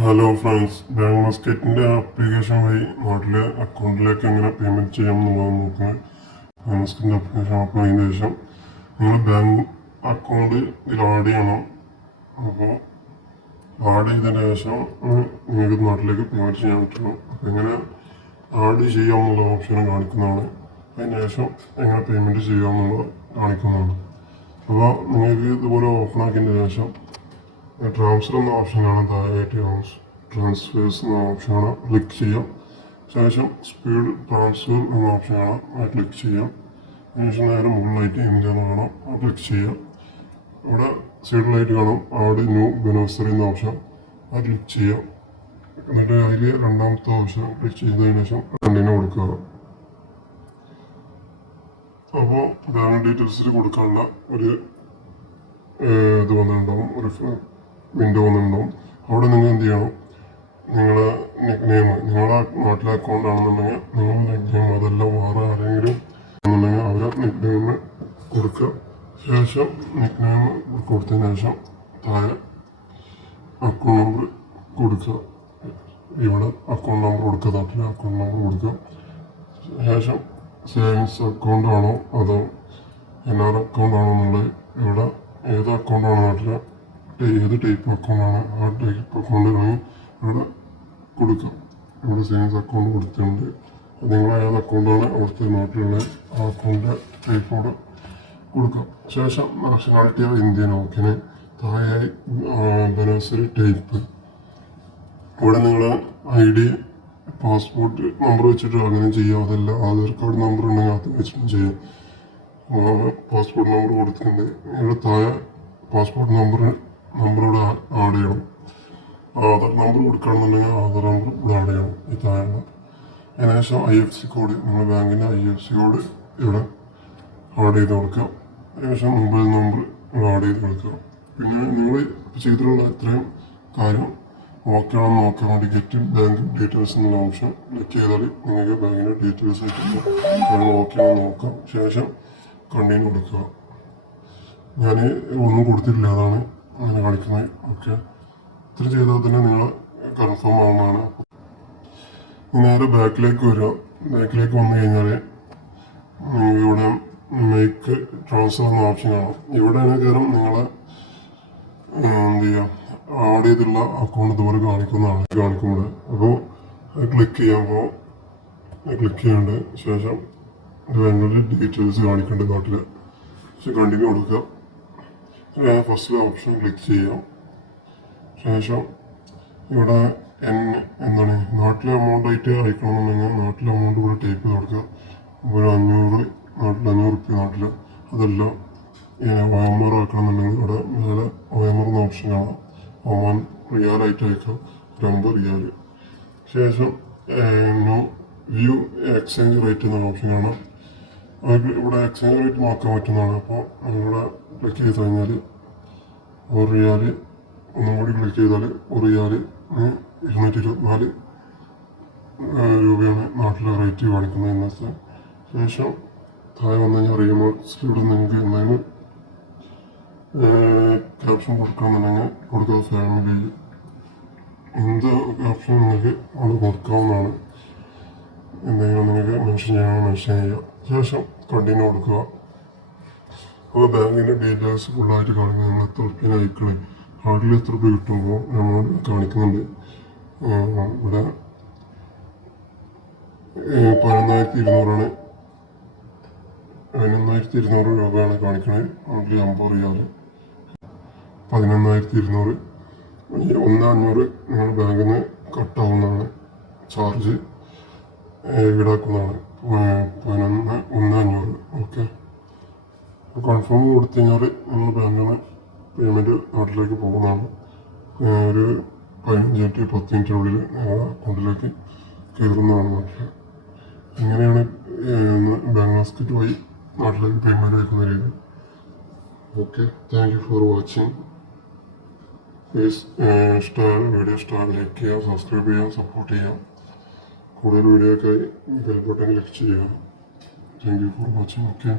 Hello friends, bank മസ്കറ്റിൻ്റെ application വഴി നാട്ടിലെ അക്കൗണ്ടിലേക്ക് എങ്ങനെ പേയ്മെൻറ്റ് ചെയ്യാം എന്നുള്ളത് നോക്കുന്നത്. ബാങ്ക് മസ്കറ്റിൻ്റെ ആപ്ലിക്കേഷൻ ഓപ്പൺ ചെയ്തതിന് ശേഷം നിങ്ങൾ ബാങ്ക് അക്കൗണ്ട് ഇതിൽ ആഡ് ചെയ്യണം. അപ്പോൾ ആഡ് ചെയ്തതിന് ശേഷം നിങ്ങൾക്ക് നാട്ടിലേക്ക് പേയ്മെൻറ്റ് ചെയ്യാൻ പറ്റുള്ളൂ. അപ്പോൾ എങ്ങനെ ആഡ് ചെയ്യാം എന്നുള്ള ഓപ്ഷൻ കാണിക്കുന്നതാണ്. അതിന് ശേഷം എങ്ങനെ പേയ്മെൻറ്റ് ചെയ്യാം എന്നുള്ളത് കാണിക്കുന്നതാണ്. അപ്പോൾ നിങ്ങൾക്ക് ഇതുപോലെ ഓപ്പൺ ആക്കിയതിന് ശേഷം ട്രാൻസ്ഫർ എന്ന ഓപ്ഷനാണ് താഴെയായിട്ട് ട്രാൻസ്ഫേഴ്സ് എന്ന ഓപ്ഷനാണ് ക്ലിക്ക് ചെയ്യാം. ശേഷം സ്പീഡ് ട്രാൻസ്ഫർ എന്ന ഓപ്ഷനാണ് ക്ലിക്ക് ചെയ്യാം. അതിനുശേഷം നേരെ മുകളിലായിട്ട് ഇന്ത്യ എന്ന് കാണാം, ക്ലിക്ക് ചെയ്യാം. ഇവിടെ സൈഡിലായിട്ട് കാണാം ആഡ് ന്യൂ ബെനിഫിഷ്യറി എന്ന ഓപ്ഷൻ, അത് ക്ലിക്ക് ചെയ്യാം. എന്നിട്ട് അതിൽ രണ്ടാമത്തെ ഓപ്ഷൻ ക്ലിക്ക് ചെയ്തതിനു ശേഷം കണ്ടിന്യൂ കൊടുക്കുക. അപ്പോൾ ബാങ്ക് ഡീറ്റെയിൽസിൽ കൊടുക്കാനുള്ള ഒരു ഇത് വന്നിട്ടുണ്ടാവും, ഒരു വിൻഡോ വന്നിട്ടുണ്ടാവും. അവിടെ നിങ്ങൾ എന്ത് ചെയ്യണം, നിങ്ങളെ നിക് നെയിം, നിങ്ങളുടെ നാട്ടിലെ അക്കൗണ്ട് ആണെന്നുണ്ടെങ്കിൽ നിങ്ങളുടെ നിക് നെയിം, അതെല്ലാം വേറെ ആരെങ്കിലും ആണെന്നുണ്ടെങ്കിൽ അവരെ നിക് നെയിം കൊടുക്കുക. ശേഷം നിക് നെയിം കൊടുത്തതിന് ശേഷം താഴെ അക്കൗണ്ട് നമ്പർ കൊടുക്കുക. ഇവിടെ അക്കൗണ്ട് നമ്പർ കൊടുക്കുക, നാട്ടിലെ അക്കൗണ്ട് നമ്പർ കൊടുക്കുക. ശേഷം സേവിങ്സ് അക്കൗണ്ട് ആണോ അതോ NR അക്കൗണ്ട് ആണോ എന്നുള്ളത്, ഇവിടെ ഏത് അക്കൗണ്ടാണോ നാട്ടിലെ ഏത് ടൈപ്പ് അക്കൗണ്ടാണ് ആ ടൈപ്പ് അക്കൗണ്ട് ഇവിടെ കൊടുക്കാം. ഇവിടെ സേവിങ്സ് അക്കൗണ്ട് കൊടുത്തിട്ടുണ്ട്. നിങ്ങൾ ഏത് അക്കൗണ്ടാണ് അവിടുത്തെ നാട്ടിലുള്ള ആ അക്കൗണ്ടിൻ്റെ ടൈപ്പ് അവിടെ കൊടുക്കാം. ശേഷം നാഷണാലിറ്റി ഇന്ത്യൻ ഓക്കിന് താഴെ ബെനിഫിഷ്യറി ടൈപ്പ്, ഇവിടെ നിങ്ങൾ ID പാസ്പോർട്ട് നമ്പർ വെച്ചിട്ട് അങ്ങനെ ചെയ്യാം. അതല്ല ആധാർ കാർഡ് നമ്പർ ഉണ്ടെങ്കിൽ അത് വെച്ചിട്ട് ചെയ്യാം. പാസ്പോർട്ട് നമ്പർ കൊടുത്തിട്ടുണ്ട്. ഇവിടെ താഴെ പാസ്പോർട്ട് നമ്പർ ഇവിടെ ആഡ് ചെയ്യണം. ആധാർ നമ്പർ കൊടുക്കുകയാണെന്നുണ്ടെങ്കിൽ ആധാർ നമ്പർ ഇവിടെ ആഡ് ചെയ്യണം, ഈ താഴെ. അതിനുശേഷം IFSC കോഡ്, നിങ്ങളുടെ ബാങ്കിൻ്റെ IFSC കോഡ് ഇവിടെ ആഡ് ചെയ്ത് കൊടുക്കുക. അതിനുശേഷം മൊബൈൽ നമ്പർ ഇവിടെ ആഡ് ചെയ്ത് കൊടുക്കുക. പിന്നെ നിങ്ങൾ ചെയ്തിട്ടുള്ള ഇത്രയും കാര്യം ഓക്കെ ആണെന്ന് നോക്കാൻ വേണ്ടി ഗെറ്റ് ബാങ്ക് ഡീറ്റെയിൽസ് എന്നുള്ള ഓപ്ഷൻ ക്ലിക്ക് ചെയ്താൽ നിങ്ങൾക്ക് ബാങ്കിൻ്റെ ഡീറ്റെയിൽസ് ആയിട്ട് ഓക്കെ ആണെന്ന് നോക്കാം. ശേഷം കണ്ടിന്യൂ കൊടുക്കുക. ഞാൻ ഒന്നും കൊടുത്തിട്ടില്ല, അതാണ് അങ്ങനെ കാണിക്കുന്നത്. ഓക്കെ, ഇത്ര ചെയ്താൽ തന്നെ നിങ്ങൾ കൺഫേം ആവുന്നതാണ്. നേരെ ബാക്കിലേക്ക് വരിക. ബാക്കിലേക്ക് വന്നു കഴിഞ്ഞാൽ ഇവിടെ മേക്ക് ട്രാൻസ്ഫർ എന്ന ഓപ്ഷൻ കാണാം. ഇവിടെയാണ് കയറും നിങ്ങളെ എന്ത് ചെയ്യുക, ആഡ് ചെയ്തിട്ടുള്ള അക്കൗണ്ട് ഇതുപോലെ കാണിക്കുമ്പോൾ. അപ്പോൾ ക്ലിക്ക് ചെയ്യുമ്പോൾ ക്ലിക്ക് ചെയ്യാണ്ട് ശേഷം ബാങ്കിൻ്റെ ഡീറ്റെയിൽസ് കാണിക്കേണ്ട നാട്ടിൽ കണ്ടിന്യൂ കൊടുക്കുക. ഫസ്റ്റ് ഓപ്ഷൻ ക്ലിക്ക് ചെയ്യാം. ശേഷം ഇവിടെ എന്താണ് നാട്ടിലെ എമൗണ്ട് ആയിട്ട് അയക്കണമെന്നുണ്ടെങ്കിൽ നാട്ടിലെ എമൗണ്ട് ഇവിടെ ടൈപ്പ് ചെയ്ത് കൊടുക്കുക. ഒരു 500 നാട്ടിൽ 500 റുപ്യ നാട്ടിൽ, അതെല്ലാം OMR ആക്കണമെന്നുണ്ടെങ്കിൽ ഇവിടെ മേലെ OMR എന്ന ഓപ്ഷൻ കാണാം. ഒമാൻ റിയാലായിട്ട് അയക്കാം, 50 റിയാൽ. ശേഷം വ്യൂ എക്സ്ചേഞ്ച് റേറ്റ് എന്ന ഓപ്ഷൻ കാണാം. ഇവിടെ എക്സ്ചേഞ്ച് റേറ്റ് നോക്കാൻ പറ്റുന്നതാണ്. അപ്പോൾ ഇവിടെ ക്ലിക്ക് ചെയ്ത് കഴിഞ്ഞാൽ 1 റിയാൽ, ഒന്നും കൂടി ക്ലിക്ക് ചെയ്താൽ 1 റിയാൽ 224 രൂപയാണ് നാട്ടിലെ റേറ്റ് കാണിക്കുന്നത് ഇന്നത്തെ. ശേഷം താഴെ വന്നു കഴിഞ്ഞാൽ റീമാർക്സിലൂടെ നിങ്ങൾക്ക് എന്തെങ്കിലും ക്യാപ്ഷൻ കൊടുക്കണമെന്നുണ്ടെങ്കിൽ കൊടുക്കുക. ഫാമിലി എന്ത് ക്യാപ്ഷൻ നിങ്ങൾക്ക് അത് കൊടുക്കാവുന്നതാണ്. എന്തെങ്കിലും നിങ്ങൾക്ക് മെൻഷൻ ചെയ്യുക. ശേഷം കണ്ടിന്യൂ കൊടുക്കുക. അപ്പോൾ ബാങ്കിൻ്റെ ഡീറ്റെയിൽസ് ഫുള്ളായിട്ട് കാണിക്കുന്നത് നിങ്ങൾ എത്ര റുപ്യ അയക്കണേ, നാട്ടിൽ എത്ര രൂപ കിട്ടുമ്പോൾ എമൗണ്ട് കാണിക്കുന്നുണ്ട്. ഇവിടെ 11,200 11,200 രൂപയാണ് കാണിക്കുന്നത്. നാട്ടിൽ 50 റിയാൽ 11,200. 1,500 നിങ്ങൾ ബാങ്കിൽ നിന്ന് കട്ടാവുന്നതാണ്, ചാർജ് ഈടാക്കുന്നതാണ്. 1,500. ഓക്കെ, കൺഫേം കൊടുത്തു കഴിഞ്ഞാൽ നിങ്ങൾ ബാങ്കിൽ നിന്ന് പേയ്മെൻറ്റ് നാട്ടിലേക്ക് പോകുന്നതാണ്. ഒരു 15 to 10 മിനിറ്റിനുള്ളിൽ നിങ്ങളുടെ അക്കൗണ്ടിലേക്ക് കയറുന്നതാണ് നാട്ടിൽ. ഇങ്ങനെയാണ് ബാങ്ക് മസ്കറ്റ് വഴി നാട്ടിലേക്ക് പേയ്മെൻറ്റ് അയക്കുന്ന രീതി. Okay, thank you for watching. Please video like ചെയ്യുക, സബ്സ്ക്രൈബ് ചെയ്യുക, സപ്പോർട്ട് ചെയ്യുക. കൂടുതൽ വീഡിയോക്കായി ബെൽ ബട്ടൺ ക്ലിക്ക് ചെയ്യുക. Thank you for watching. Okay.